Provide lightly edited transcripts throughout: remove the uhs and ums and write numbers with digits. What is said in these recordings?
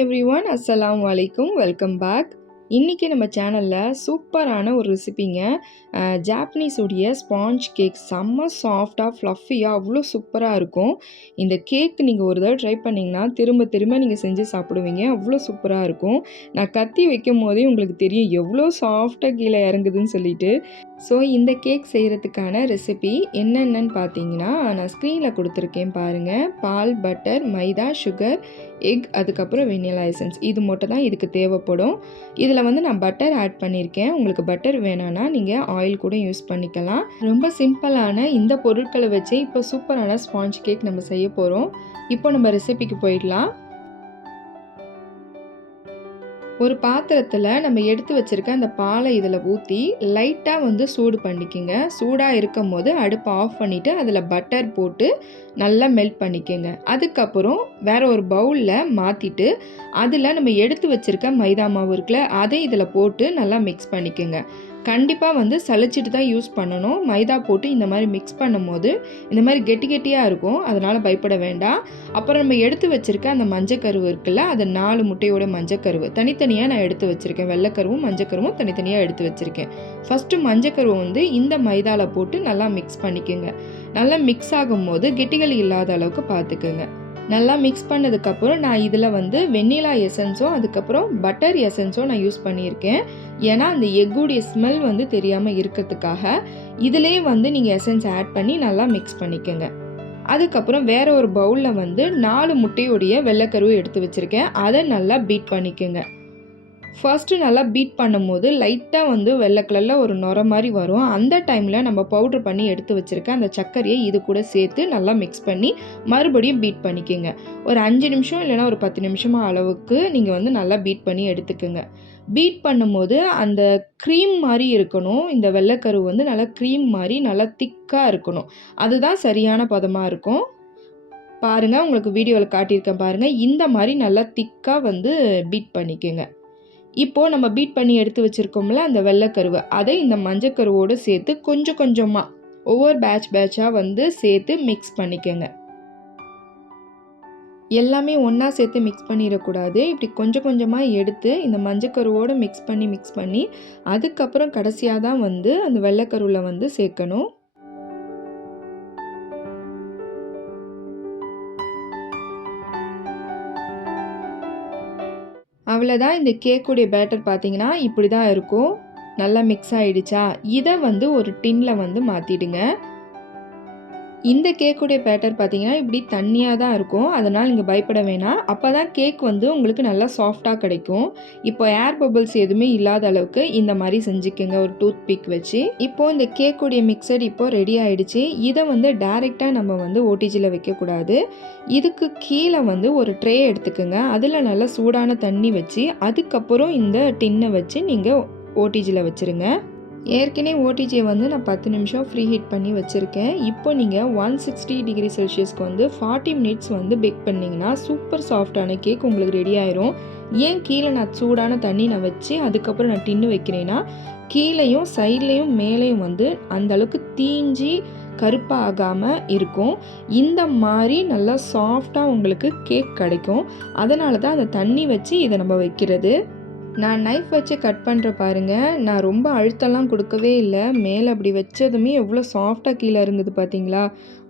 Everyone, அஸ்ஸலாமு அலைக்கும். Welcome back. இன்றைக்கி நம்ம சேனலில் சூப்பரான ஒரு ரெசிபிங்க. ஜாப்பனீஸுடைய ஸ்பாஞ்ச் கேக் செம்ம சாஃப்டாக ஃப்ளஃபியாக அவ்வளோ சூப்பராக இருக்கும். இந்த கேக் நீங்கள் ஒரு தடவை ட்ரை பண்ணிங்கன்னா திரும்ப திரும்ப நீங்கள் செஞ்சு சாப்பிடுவீங்க. அவ்வளோ சூப்பராக இருக்கும். நான் கத்தி வைக்கும் போதே உங்களுக்கு தெரியும் எவ்வளோ சாஃப்டாக கீழே இறங்குதுன்னு சொல்லிட்டு. ஸோ இந்த கேக் செய்கிறதுக்கான ரெசிபி என்னென்னு பார்த்தீங்கன்னா நான் ஸ்க்ரீனில் கொடுத்துருக்கேன் பாருங்கள். பால், பட்டர், மைதா, சுகர், எக், அதுக்கப்புறம் வெனிலா எசன்ஸ், இது மட்டும் தான் இதுக்கு தேவைப்படும். இதில் நான் பட்டர் ஆட் பண்ணியிருக்கேன். உங்களுக்கு பட்டர் வேணான்னா நீங்கள் ஆயில் கூட யூஸ் பண்ணிக்கலாம். ரொம்ப சிம்பிளான இந்த பொருட்களை வச்சு இப்போ சூப்பரான ஸ்பாஞ்ச் கேக் நம்ம செய்ய போகிறோம். இப்போ நம்ம ரெசிபிக்கு போயிடலாம். ஒரு பாத்திரத்தில் நம்ம எடுத்து வச்சுருக்க அந்த பாலை இதில் ஊற்றி லைட்டாக சூடு பண்ணிக்கோங்க. சூடாக இருக்கும் போது அடுப்பை ஆஃப் பண்ணிவிட்டு அதில் பட்டர் போட்டு நல்லா மெல்ட் பண்ணிக்கோங்க. அதுக்கப்புறம் வேறு ஒரு பவுலில் மாற்றிட்டு அதில் நம்ம எடுத்து வச்சுருக்க மைதா மாவு இருக்குல்ல, அதை இதில் போட்டு நல்லா மிக்ஸ் பண்ணிக்கோங்க. கண்டிப்பாக சளிச்சிட்டு தான் யூஸ் பண்ணணும். மைதா போட்டு இந்த மாதிரி மிக்ஸ் பண்ணும் போது இந்த மாதிரி கெட்டி கெட்டியாக இருக்கும், அதனால் பயப்பட வேண்டாம். அப்புறம் நம்ம எடுத்து வச்சுருக்க அந்த மஞ்சக்கருவு இருக்குல்ல, அது 4 முட்டையோட மஞ்சக்கருவு தனித்தனியாக நான் எடுத்து வச்சுருக்கேன். வெள்ளைக்கருவும் மஞ்சக்கருவும் தனித்தனியாக எடுத்து வச்சுருக்கேன். ஃபஸ்ட்டு மஞ்சக்கருவை இந்த மைதாவில் போட்டு நல்லா மிக்ஸ் பண்ணிக்கோங்க. நல்லா மிக்ஸ் ஆகும் போது கெட்டிகள் இல்லாத அளவுக்கு பார்த்துக்கோங்க. நல்லா மிக்ஸ் பண்ணதுக்கப்புறம் நான் இதில் வெண்ணிலா எசன்ஸும் அதுக்கப்புறம் பட்டர் எசன்ஸும் நான் யூஸ் பண்ணியிருக்கேன். ஏன்னா அந்த எக்குடைய ஸ்மெல் தெரியாமல் இருக்கிறதுக்காக இதிலே நீங்கள் எசன்ஸ் ஆட் பண்ணி நல்லா மிக்ஸ் பண்ணிக்கோங்க. அதுக்கப்புறம் வேறு ஒரு பவுலில் 4 முட்டையோடைய வெள்ளைக்கருவை எடுத்து வச்சுருக்கேன். அதை நல்லா பீட் பண்ணிக்கோங்க. ஃபர்ஸ்ட்டு நல்லா பீட் பண்ணும்போது லைட்டாக வெள்ளை கலரில் ஒரு நுரை மாதிரி வரும். அந்த டைமில் நம்ம பவுட்ரு பண்ணி எடுத்து வச்சுருக்க அந்த சர்க்கரையை இது கூட சேர்த்து நல்லா மிக்ஸ் பண்ணி மறுபடியும் பீட் பண்ணிக்கோங்க. ஒரு 5 நிமிஷம் இல்லைனா ஒரு 10 நிமிஷமாக அளவுக்கு நீங்கள் நல்லா பீட் பண்ணி எடுத்துக்கோங்க. பீட் பண்ணும்போது அந்த க்ரீம் மாதிரி இருக்கணும். இந்த வெள்ளைக்கரு நல்லா க்ரீம் மாதிரி நல்லா திக்காக இருக்கணும். அதுதான் சரியான பதமாக இருக்கும். பாருங்கள், உங்களுக்கு வீடியோவில் காட்டியிருக்கேன் பாருங்கள். இந்த மாதிரி நல்லா திக்காக பீட் பண்ணிக்கோங்க. இப்போது நம்ம பீட் பண்ணி எடுத்து வச்சுருக்கோம்ல அந்த வெள்ளைக்கருவை, அதை இந்த மஞ்சக்கருவோடு சேர்த்து கொஞ்சம் கொஞ்சமாக ஒவ்வொரு பேட்சாக சேர்த்து மிக்ஸ் பண்ணிக்கோங்க. எல்லாமே ஒன்றா சேர்த்து மிக்ஸ் பண்ணிடக்கூடாது. இப்படி கொஞ்சம் கொஞ்சமாக எடுத்து இந்த மஞ்சக்கருவோடு மிக்ஸ் பண்ணி அதுக்கப்புறம் கடைசியாக தான் அந்த வெள்ளைக்கருவில் சேர்க்கணும். அவ்வளோதான். இந்த கேக்குடைய பேட்டர் பார்த்தீங்கன்னா இப்படி தான் இருக்கும். நல்லா மிக்ஸ் ஆகிடுச்சா, இதை ஒரு டின்னில் மாற்றிடுங்க. இந்த கேக்குடைய பேட்டர் பார்த்தீங்கன்னா இப்படி தண்ணியாக தான் இருக்கும், அதனால் நீங்கள் பயப்பட வேணாம். அப்போ தான் கேக் உங்களுக்கு நல்லா சாஃப்டாக கிடைக்கும். இப்போ ஏர் பபிள்ஸ் எதுவுமே இல்லாத அளவுக்கு இந்த மாதிரி செஞ்சுக்கோங்க ஒரு டூத் பிக் வச்சு. இப்போது இந்த கேக்குடைய மிக்சர் இப்போது ரெடி ஆகிடுச்சு. இதை டைரெக்டாக நம்ம ஓடிஜியில் வைக்கக்கூடாது. இதுக்கு கீழே ஒரு ட்ரே எடுத்துக்கோங்க. அதில் நல்லா சூடான தண்ணி வச்சு அதுக்கப்புறம் இந்த டின்னை வச்சு நீங்கள் ஓடிஜியில் வச்சுருங்க. ஏற்கனவே ஓடிஜியை நான் 10 நிமிஷம் ஃப்ரீ ஹீட் பண்ணி வச்சுருக்கேன். இப்போ நீங்கள் 160 டிகிரி செல்சியஸ்க்கு 40 மினிட்ஸ் பேக் பண்ணிங்கன்னா சூப்பர் சாஃப்டான கேக் உங்களுக்கு ரெடி ஆயிரும். ஏன் கீழே நான் சூடான தண்ணி நான் வச்சு அதுக்கப்புறம் நான் டின்னு வைக்கிறேன்னா, கீழேயும் சைட்லேயும் மேலேயும் அந்தளவுக்கு தீஞ்சி கருப்பாக ஆகாமல் இருக்கும். இந்த மாதிரி நல்லா சாஃப்டாக உங்களுக்கு கேக் கிடைக்கும். அதனால தான் அந்த தண்ணி வச்சு இதை நம்ம வைக்கிறது. நான் நைஃப் வச்சு கட் பண்ணுற பாருங்கள். நான் ரொம்ப அழுத்தம்லாம் கொடுக்கவே இல்லை. மேலே அப்படி வச்சதுமே எவ்வளோ சாஃப்டாக கீழே இருந்தது பார்த்தீங்களா?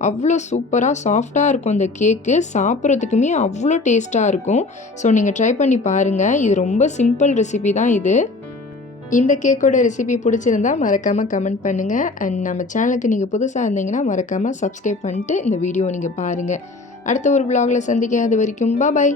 அவ்வளோ சூப்பராக சாஃப்டாக இருக்கும் இந்த கேக்கு. சாப்பிட்றதுக்குமே அவ்வளோ டேஸ்ட்டாக இருக்கும். ஸோ நீங்கள் ட்ரை பண்ணி பாருங்கள். இது ரொம்ப சிம்பிள் ரெசிபி தான் இது. இந்த கேக்கோட ரெசிபி பிடிச்சிருந்தா மறக்காமல் கமெண்ட் பண்ணுங்கள். அண்ட் நம்ம சேனலுக்கு நீங்கள் புதுசாக இருந்தீங்கன்னா மறக்காமல் சப்ஸ்கிரைப் பண்ணிட்டு இந்த வீடியோ நீங்கள் பாருங்கள். அடுத்த ஒரு vlogல சந்திக்க, அது வரைக்கும் பாய்.